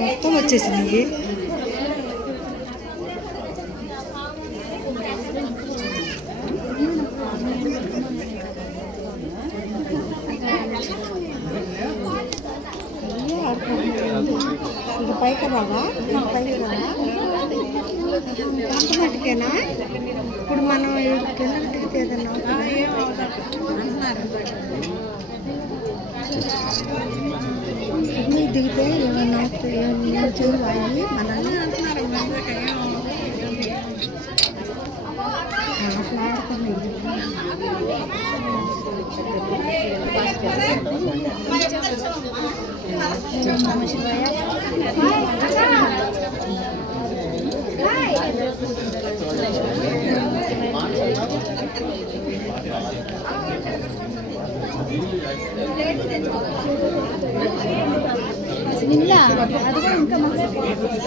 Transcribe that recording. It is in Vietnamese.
మొత్తం వచ్చేసింది ఇది ఇది పైక రావా పైకి రావాటికేనా ఇప్పుడు మనం కిందకి తీద్దాం mi dite la notte e il mio giovane ma non è andare a mangiare che io Thank you. Alhamdulillah. Ada kan bukan makan.